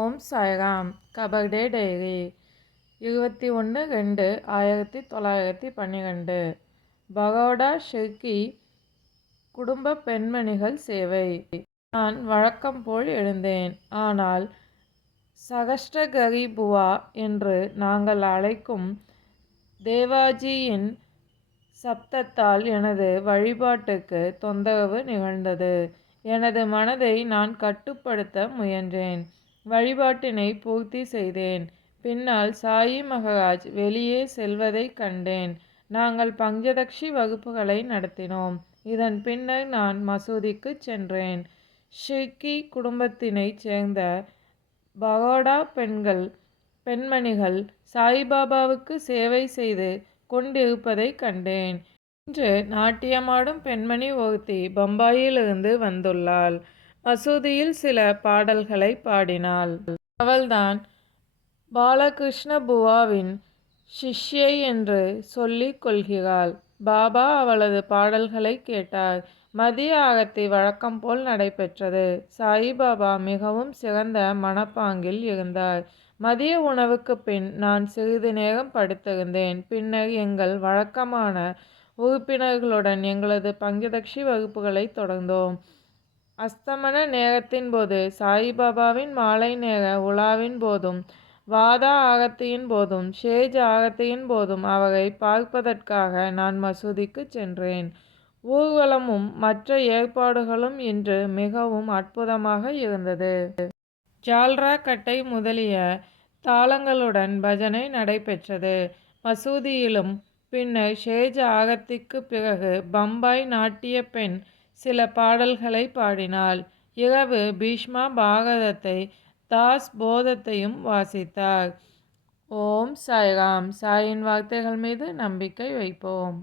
ஓம் Sairam. கபர்டே diary. இருபத்தி ஒன்று ரெண்டு ஆயிரத்தி தொள்ளாயிரத்தி பன்னிரெண்டு பகோடா ஷிர்கி குடும்ப பெண்மணிகள் சேவை. நான் வழக்கம் போல் எழுந்தேன். ஆனால் சகஷ்டகரிபுவா என்று நாங்கள் அழைக்கும் தேவாஜியின் சப்தத்தால் எனது வழிபாட்டுக்கு தொந்தரவு நிகழ்ந்தது. எனது மனதை நான் கட்டுப்படுத்த முயன்றேன். வழிபாட்டினை பூர்த்தி செய்தேன். பின்னால் சாயி மகராஜ் வெளியே செல்வதைக் கண்டேன். நாங்கள் பஞ்சதக்ஷி வகுப்புகளை நடத்தினோம். இதன் பின்னர் நான் மசூதிக்கு சென்றேன். ஷிக்கி குடும்பத்தினைச் சேர்ந்த பரோடா பெண்கள் பெண்மணிகள் சாய்பாபாவுக்கு சேவை செய்து கொண்டிருப்பதை கண்டேன். இன்று நாட்டியமாடும் பெண்மணி ஒருத்தி பம்பாயிலிருந்து வந்துள்ளாள். மசூதியில் சில பாடல்களை பாடினாள். அவள்தான் பாலகிருஷ்ண புவாவின் சிஷ்யை என்று சொல்லிக் கொள்கிறாள். பாபா அவளது பாடல்களை கேட்டார். மதிய ஆகத்தை வழக்கம் போல் நடைபெற்றது. சாயிபாபா மிகவும் சிறந்த மனப்பாங்கில் இருந்தார். மதிய உணவுக்கு பின் நான் சிறிது நேரம் படுத்திருந்தேன். பின்னர் எங்கள் வழக்கமான உறுப்பினர்களுடன் எங்களது பஞ்சதக்ஷி வகுப்புகளை தொடர்ந்தோம். அஸ்தமன நேரத்தின் போது சாய்பாபாவின் மாலை நேர உலாவின் போதும் வாதா ஆகத்தியின் போதும் ஷேஜ் ஆகத்தியின் போதும் அவரை பார்ப்பதற்காக நான் மசூதிக்கு சென்றேன். ஊர்வலமும் மற்ற ஏற்பாடுகளும் இன்று மிகவும் அற்புதமாக இருந்தது. ஜால்ரா கட்டை முதலிய தாளங்களுடன் பஜனை நடைபெற்றது. மசூதியிலும் பின்னர் ஷேஜ் ஆகத்திக்கு பிறகு பம்பாய் நாட்டிய பெண் சில பாடல்களை பாடினாள். இரவு பீஷ்மா பாகதத்தை தாஸ் போதத்தையும் வாசித்தார். ஓம் சாய்ராம். சாயின் வார்த்தைகள் மீது நம்பிக்கை வைப்போம்.